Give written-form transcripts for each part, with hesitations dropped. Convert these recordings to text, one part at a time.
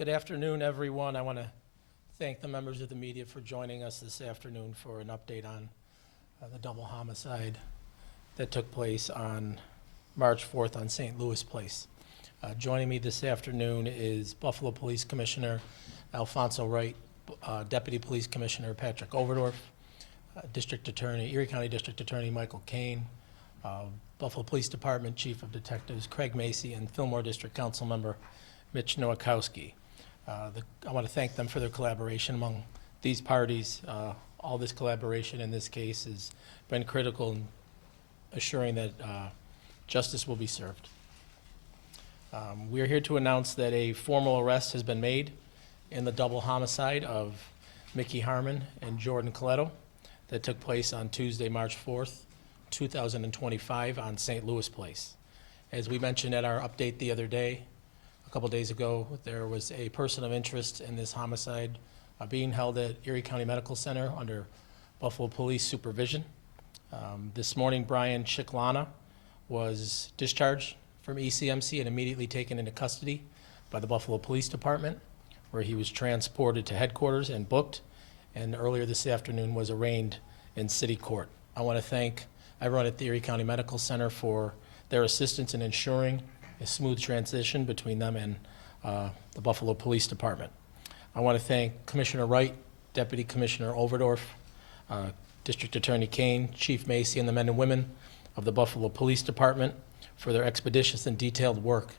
Good afternoon, everyone. I want to thank the members of the media for joining us this afternoon for an update on the double homicide that took place on March 4th on St. Louis Place. Joining me this afternoon is Buffalo Police Commissioner Alfonso Wright, Deputy Police Commissioner Patrick Overdorf, District Attorney, Erie County District Attorney Michael Kane, Buffalo Police Department Chief of Detectives Craig Macy, and Fillmore District Council Member Mitch Nowakowski. I want to thank them for their collaboration among these parties. All this collaboration in this case has been critical in assuring that justice will be served. We are here to announce that a formal arrest has been made in the double homicide of Mickey Harmon and Jordan Coletto that took place on Tuesday, March 4th, 2025 on St. Louis Place. As we mentioned at our update the other day, a couple days ago, there was a person of interest in this homicide being held at Erie County Medical Center under Buffalo Police supervision. This morning, Brian Chiclana was discharged from ECMC and immediately taken into custody by the Buffalo Police Department, where he was transported to headquarters and booked, and earlier this afternoon was arraigned in city court. I want to thank everyone at the Erie County Medical Center for their assistance in ensuring a smooth transition between them and the Buffalo Police Department. I want to thank Commissioner Wright, Deputy Commissioner Overdorf, District Attorney Kane, Chief Macy, and the men and women of the Buffalo Police Department for their expeditious and detailed work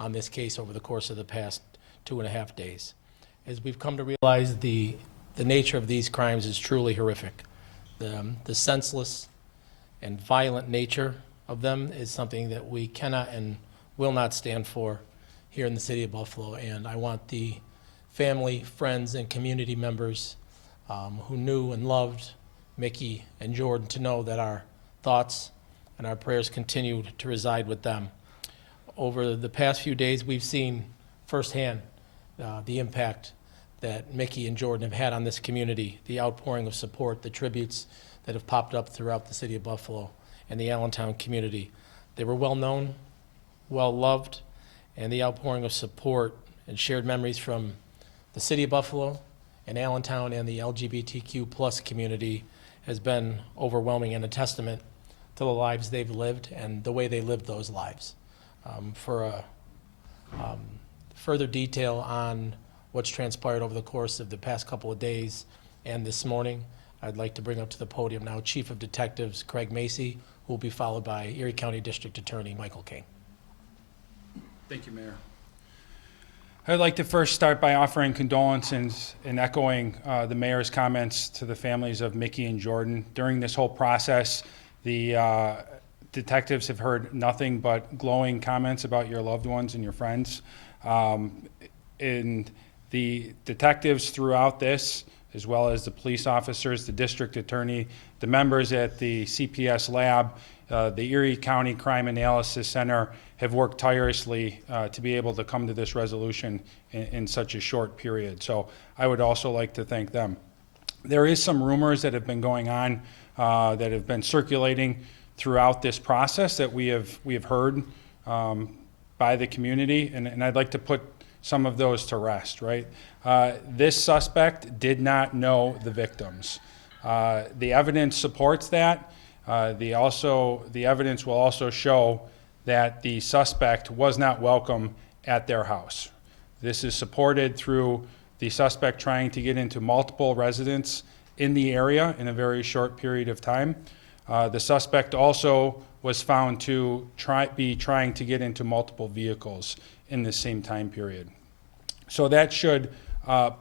on this case over the course of the past 2.5 days. As we've come to realize, the nature of these crimes is truly horrific. The senseless and violent nature of them is something that we cannot and will not stand for here in the city of Buffalo, and I want the family, friends, and community members who knew and loved Mickey and Jordan to know that our thoughts and our prayers continue to reside with them. Over the past few days, we've seen firsthand the impact that Mickey and Jordan have had on this community, the outpouring of support, the tributes that have popped up throughout the city of Buffalo and the Allentown community. They were well known, well loved, and the outpouring of support and shared memories from the city of Buffalo and Allentown and the LGBTQ plus community has been overwhelming and a testament to the lives they've lived and the way they lived those lives. For further detail on what's transpired over the course of the past couple of days and this morning, I'd like to bring up to the podium now Chief of Detectives Craig Macy, who will be followed by Erie County District Attorney Michael Kane. Thank you, Mayor. I'd like to first start by offering condolences and echoing the Mayor's comments to the families of Mickey and Jordan. During this whole process, the detectives have heard nothing but glowing comments about your loved ones and your friends. And the detectives throughout this, as well as the police officers, the district attorney, the members at the CPS lab, the Erie County Crime Analysis Center have worked tirelessly to be able to come to this resolution in such a short period. So I would also like to thank them. There is some rumors that have been going on that have been circulating throughout this process that we have heard by the community, and I'd like to put some of those to rest, right? This suspect did not know the victims. The evidence supports that. The evidence will also show that the suspect was not welcome at their house. This is supported through the suspect trying to get into multiple residents in the area in a very short period of time. The suspect also was found to be trying to get into multiple vehicles in the same time period. So that should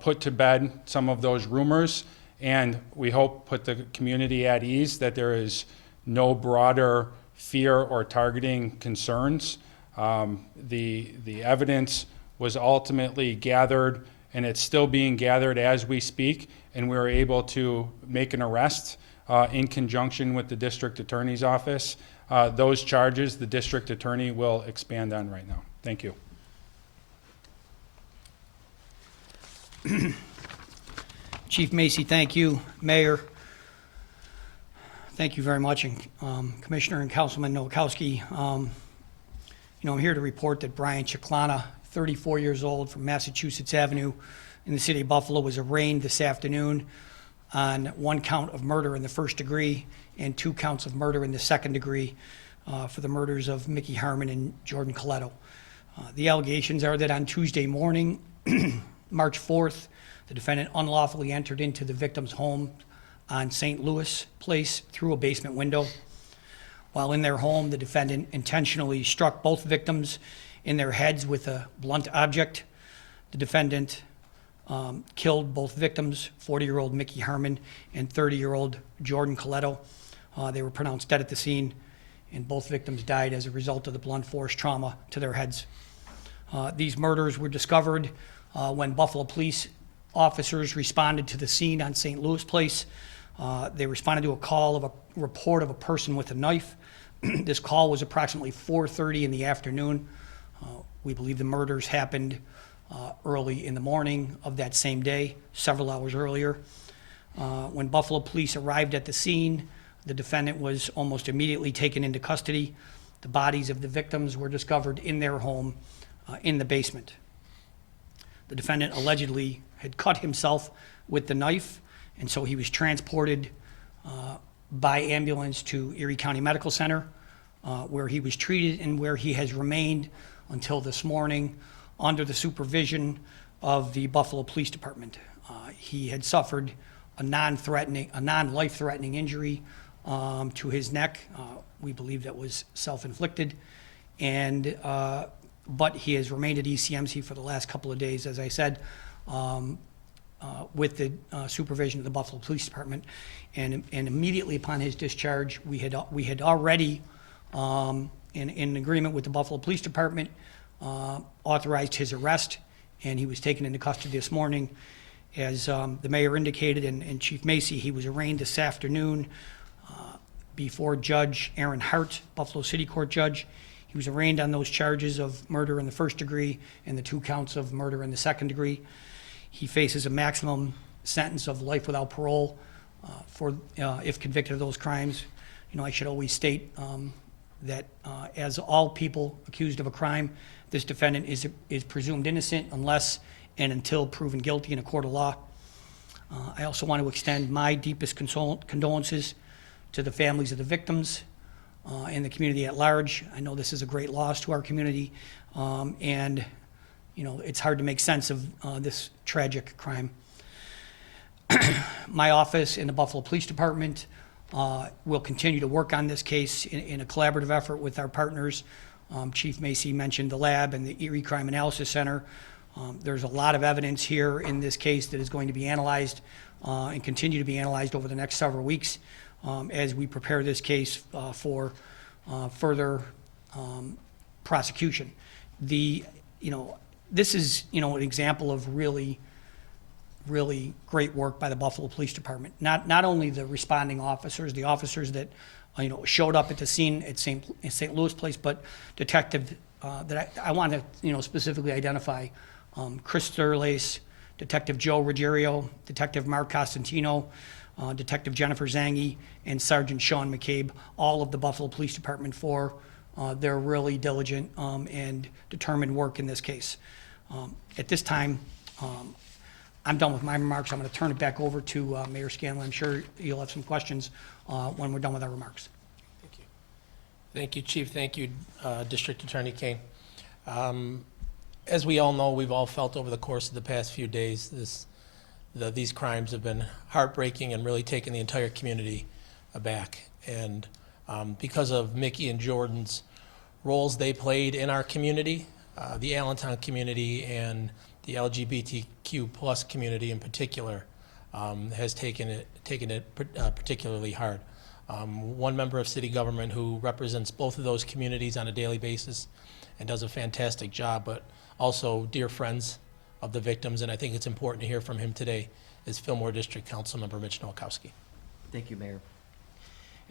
put to bed some of those rumors, and we hope put the community at ease that there is no broader fear or targeting concerns. The evidence was ultimately gathered, and it's still being gathered as we speak, and we were able to make an arrest in conjunction with the district attorney's office. Those charges the district attorney will expand on right now. Thank you. Chief Macy, thank you. Mayor, thank you very much. And Commissioner and Councilman Nowakowski, I'm here to report that Brian Chiclana 34 years old, from Massachusetts Avenue in the city of Buffalo, was arraigned this afternoon on 1 count of murder in the first degree and 2 counts of murder in the second degree for the murders of Mickey Harmon and Jordan Coletto. The allegations are that on Tuesday morning, March 4th, the defendant unlawfully entered into the victim's home on St. Louis Place through a basement window. While in their home, the defendant intentionally struck both victims in their heads with a blunt object. The defendant killed both victims, 40-year-old Mickey Harmon and 30-year-old Jordan Coletto. They were pronounced dead at the scene, and both victims died as a result of the blunt force trauma to their heads. These murders were discovered when Buffalo police officers responded to the scene on St. Louis Place. They responded to a call of a report of a person with a knife. This call was approximately 4:30 in the afternoon. We believe the murders happened early in the morning of that same day, several hours earlier. When Buffalo police arrived at the scene, the defendant was almost immediately taken into custody. The bodies of the victims were discovered in their home in the basement. The defendant allegedly had cut himself with the knife, and so he was transported by ambulance to Erie County Medical Center, where he was treated and where he has remained until this morning under the supervision of the Buffalo Police Department. He had suffered a non-life-threatening injury to his neck. We believe that was self-inflicted, and but he has remained at ECMC for the last couple of days, as I said, with the supervision of the Buffalo Police Department. And immediately upon his discharge, we had already, in agreement with the Buffalo Police Department, authorized his arrest, and he was taken into custody this morning. As the mayor indicated, and Chief Macy, he was arraigned this afternoon before Judge Aaron Hart, Buffalo City Court Judge. He was arraigned on those charges of murder in the first degree and the 2 counts of murder in the second degree. He faces a maximum sentence of life without parole for if convicted of those crimes. You know, I should always state that as all people accused of a crime, this defendant is presumed innocent unless and until proven guilty in a court of law. I also want to extend my deepest condolences to the families of the victims and the community at large. I know this is a great loss to our community, and you know, it's hard to make sense of this tragic crime. My office in the Buffalo Police Department will continue to work on this case in a collaborative effort with our partners. Chief Macy mentioned the lab and the Erie Crime Analysis Center. There's a lot of evidence here in this case that is going to be analyzed and continue to be analyzed over the next several weeks as we prepare this case for further prosecution. This is, an example of really great work by the Buffalo Police Department. Not only the responding officers, the officers that showed up at the scene at St. Louis Place, but detective that I want to specifically identify Chris Thurlace, Detective Joe Ruggiero, Detective Mark Costantino, Detective Jennifer Zangi, and Sergeant Sean McCabe, all of the Buffalo Police Department for their really diligent and determined work in this case. At this time, I'm done with my remarks. I'm going to turn it back over to Mayor Scanlon. I'm sure you'll have some questions when we're done with our remarks. Thank you. Thank you, Chief. Thank you, District Attorney Kane. As we all know, we've all felt over the course of the past few days, these crimes have been heartbreaking and really taken the entire community aback. And because of Mickey and Jordan's roles they played in our community, the Allentown community and the LGBTQ plus community in particular has taken it particularly hard. One member of city government who represents both of those communities on a daily basis and does a fantastic job, but also dear friends of the victims, and I think it's important to hear from him today, is Fillmore District Councilmember Mitch Nowakowski. Thank you, Mayor.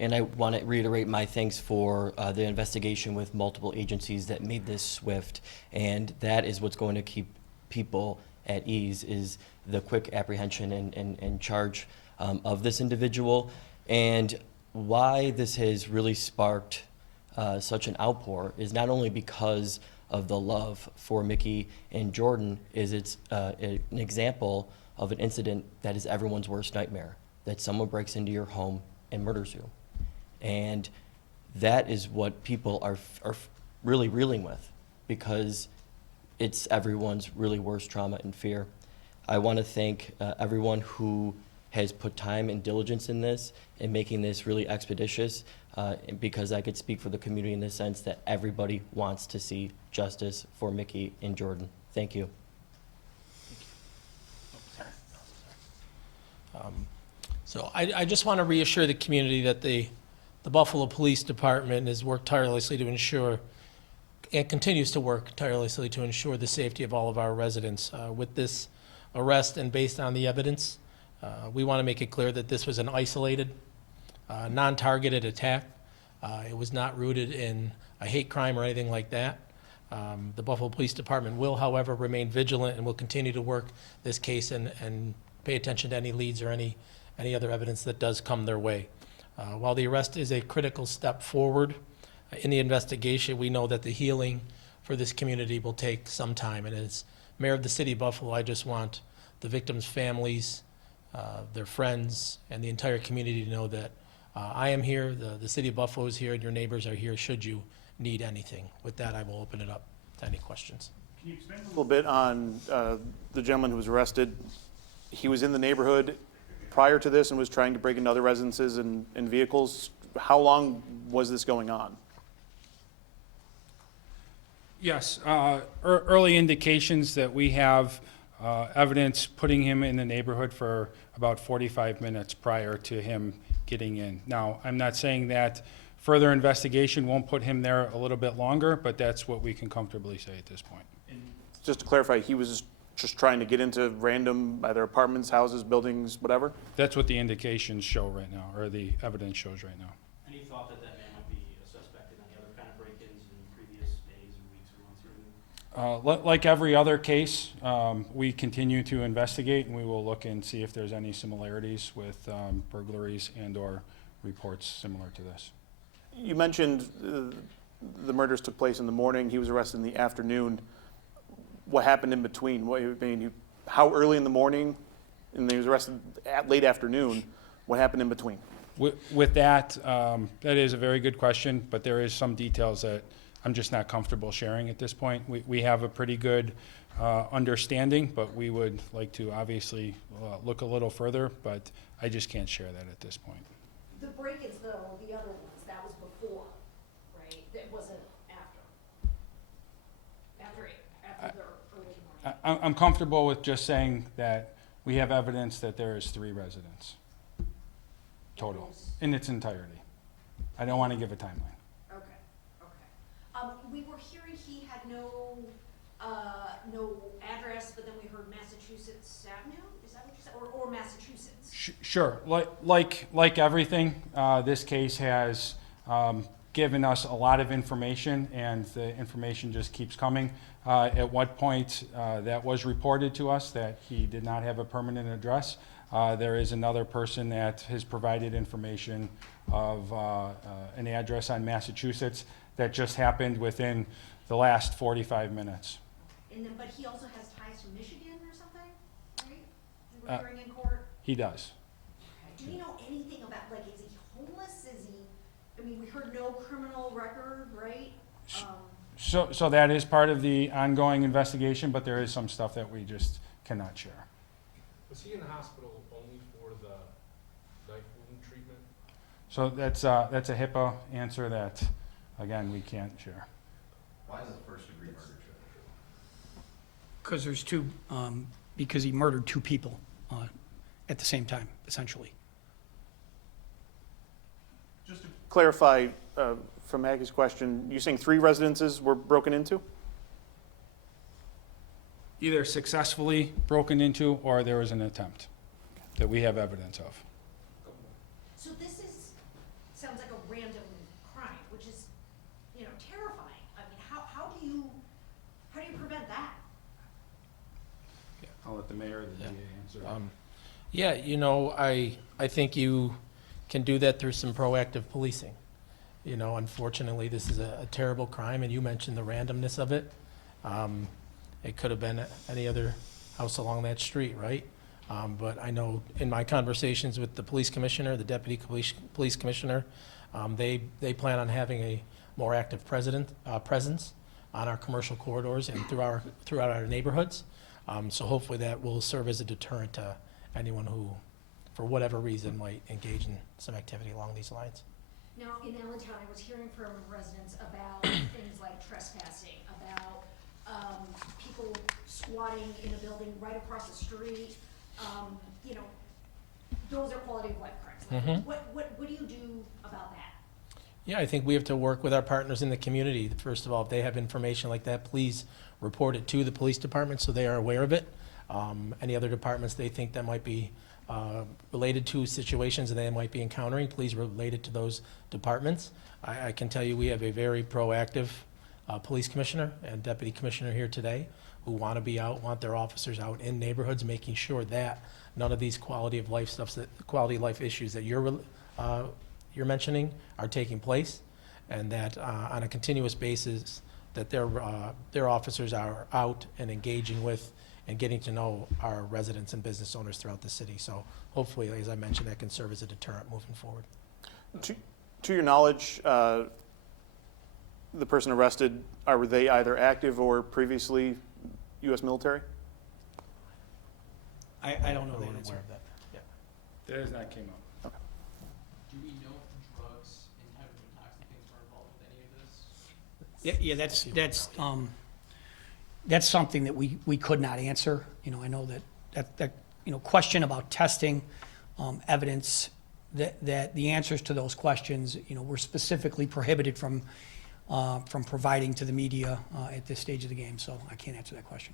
And I want to reiterate my thanks for the investigation with multiple agencies that made this swift, and that is what's going to keep people at ease, is the quick apprehension and charge of this individual. And why this has really sparked such an outpour is not only because of the love for Mickey and Jordan, is it's an example of an incident that is everyone's worst nightmare, that someone breaks into your home and murders you. And that is what people are really reeling with, because it's everyone's really worst trauma and fear. I want to thank everyone who has put time and diligence in this and making this really expeditious, because I could speak for the community in the sense that everybody wants to see justice for Mickey and Jordan. Thank you. So I just want to reassure the community that the Buffalo Police Department has worked tirelessly to ensure, and continues to work tirelessly to ensure the safety of all of our residents. With this arrest and based on the evidence, we want to make it clear that this was an isolated, non-targeted attack. It was not rooted in a hate crime or anything like that. The Buffalo Police Department will, however, remain vigilant and will continue to work this case and pay attention to any leads or any other evidence that does come their way. While the arrest is a critical step forward in the investigation, we know that the healing for this community will take some time. And as mayor of the city of Buffalo, I just want the victims' families, their friends, and the entire community to know that I am here, the city of Buffalo is here, and your neighbors are here should you need anything. With that, I will open it up to any questions. Can you expand a little bit on the gentleman who was arrested? He was in the neighborhood prior to this and was trying to break into other residences and vehicles. How long was this going on? Yes, early indications that we have evidence putting him in the neighborhood for about 45 minutes prior to him getting in. Now, I'm not saying that further investigation won't put him there a little bit longer, but that's what we can comfortably say at this point. Just to clarify, he was just trying to get into random either apartments, houses, buildings, whatever? That's what the indications show right now, or the evidence shows right now. Any thought that that man might be a suspect in any other kind of break-ins in previous days or weeks or months or anything? Like every other case, we continue to investigate, and we will look and see if there's any similarities with burglaries and/or reports similar to this. You mentioned the murders took place in the morning. He was arrested in the afternoon. What happened in between? How early in the morning? And he was arrested at late afternoon. What happened in between? With that, that is a very good question, but there is some details that I'm just not comfortable sharing at this point. We have a pretty good understanding, but we would like to obviously look a little further, but I just can't share that at this point. The break-ins, though, the other ones, that was before, right? That wasn't after? After their early morning? I'm comfortable with just saying that we have evidence that there is 3 residents total in its entirety. I don't want to give a timeline. Okay. We were hearing he had no address, but then we heard Massachusetts Avenue, is that what you said? Or Massachusetts? Sure. Like everything, this case has given us a lot of information, and the information just keeps coming. At what point that was reported to us that he did not have a permanent address. There is another person that has provided information of an address on Massachusetts that just happened within the last 45 minutes. And then, but he also has ties to Michigan or something, right? We were hearing in court? He does. Okay. Do you know anything about, like, is he homeless? Is he, I mean, we heard no criminal record, right? So that is part of the ongoing investigation, but there is some stuff that we just cannot share. Was he in the hospital only for the knife wound treatment? So that's a HIPAA answer that, again, we can't share. Why is it first-degree murder, Judge? Because there's 2, because he murdered 2 people at the same time, essentially. Just to clarify from Maggie's question, you're saying 3 residences were broken into? Either successfully broken into or there was an attempt that we have evidence of. So this sounds like a random crime, which is, terrifying. I mean, how do you prevent that? I'll let the mayor or the DA answer. Yeah, I think you can do that through some proactive policing. You know, unfortunately, this is a terrible crime, and you mentioned the randomness of it. It could have been any other house along that street, right? But I know in my conversations with the police commissioner, the deputy police commissioner, they plan on having a more active presence on our commercial corridors and throughout our neighborhoods. So hopefully that will serve as a deterrent to anyone who, for whatever reason, might engage in some activity along these lines. Now, in Allentown, I was hearing from residents about things like trespassing, about people squatting in a building right across the street. You know, those are quality of life crimes. Like, what do you do about that? Yeah, I think we have to work with our partners in the community. First of all, if they have information like that, please report it to the police department so they are aware of it. Any other departments they think that might be related to situations that they might be encountering, please relate it to those departments. I can tell you we have a very proactive police commissioner and deputy commissioner here today who want to be out, want their officers out in neighborhoods, making sure that none of these quality of life issues that you're mentioning are taking place, and that on a continuous basis that their officers are out and engaging with and getting to know our residents and business owners throughout the city. So hopefully, as I mentioned, that can serve as a deterrent moving forward. To your knowledge, the person arrested, are they either active or previously U.S. military? I don't know We're that answer. aware of that. Yeah. That has not came up. Do we know if drugs and heavy intoxicants are involved with any of this? Yeah, that's something that we could not answer. You know, I know that you know, question about testing, evidence, that the answers to those questions, you know, were specifically prohibited from providing to the media at this stage of the game, so I can't answer that question.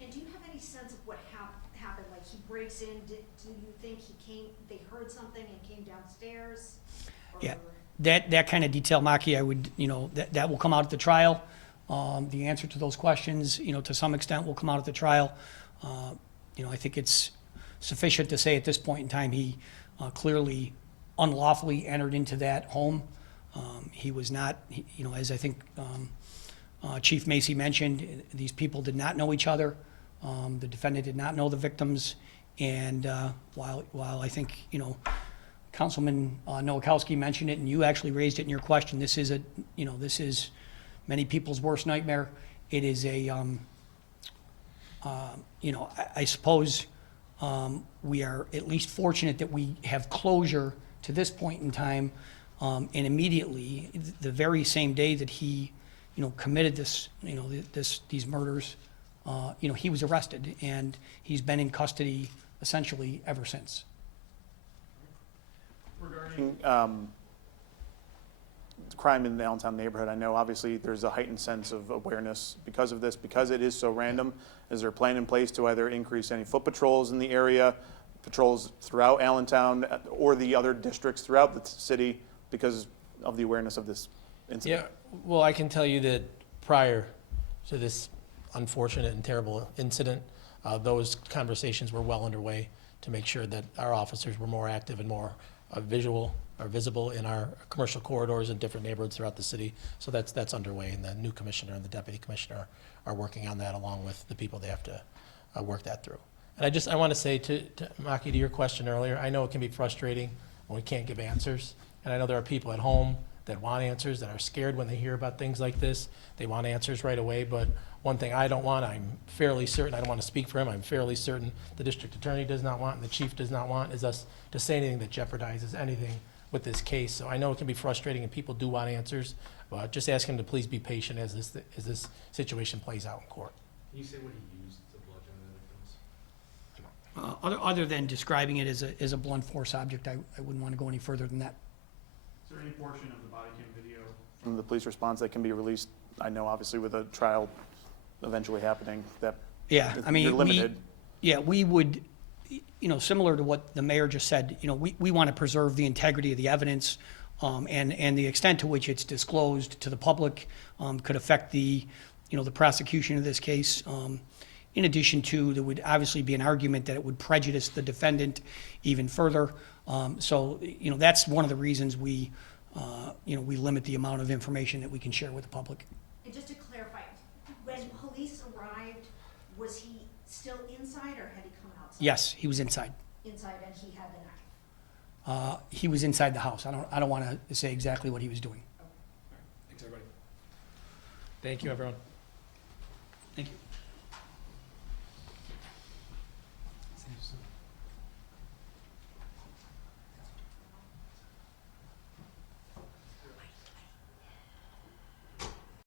And do you have any sense of what happened? Like, he breaks in, do you think they heard something and came downstairs? Yeah. Or- That kind of detail, Maki, I would, you know, that will come out at the trial. The answer to those questions, you know, to some extent will come out at the trial. You know, I think it's sufficient to say at this point in time, he clearly unlawfully entered into that home. He was not, you know, as I think Chief Macy mentioned, these people did not know each other. The defendant did not know the victims. And while I think, you know, Councilman Nowakowski mentioned it, and you actually raised it in your question, this is this is many people's worst nightmare. It is a, you know, I suppose we are at least fortunate that we have closure to this point in time, and immediately, the very same day that he, you know, committed this, you know, these murders, you know, he was arrested, and he's been in custody essentially ever since. Regarding crime in the Allentown neighborhood, I know obviously there's a heightened sense of awareness because of this, because it is so random. Is there a plan in place to either increase any foot patrols in the area, patrols throughout Allentown, or the other districts throughout the city because of the awareness of this incident? Yeah, well, I can tell you that prior to this unfortunate and terrible incident, those conversations were well underway to make sure that our officers were more active and more visible in our commercial corridors and different neighborhoods throughout the city. So that's underway, and the new commissioner and the deputy commissioner are working on that along with the people they have to work that through. And I want to say to Maki, to your question earlier, I know it can be frustrating when we can't give answers. And I know there are people at home that want answers, that are scared when they hear about things like this. They want answers right away, but one thing I don't want, I'm fairly certain, I don't want to speak for him, I'm fairly certain the district attorney does not want and the chief does not want, is us to say anything that jeopardizes anything with this case. So I know it can be frustrating and people do want answers, but just ask him to please be patient as this situation plays out in court. Can you say what he used to bludgeon the victims? Other than describing it as a blunt force object, I wouldn't want to go any further than that. Is there any portion of the body cam video from the police response that can be released? I know obviously with a trial eventually happening that Yeah, I mean, you're limited. we would, you know, similar to what the mayor just said, you know, we want to preserve the integrity of the evidence, and the extent to which it's disclosed to the public could affect the, you know, the prosecution of this case. In addition to, there would obviously be an argument that it would prejudice the defendant even further. So, you know, that's one of the reasons we we limit the amount of information that we can share with the public. And just to clarify, when police arrived, was he still inside or had he come outside? Yes, he was inside. Inside, and he had the knife. He was inside the house. I don't want to say exactly what he was doing. Thanks, everybody. Thank you, everyone. Thank you.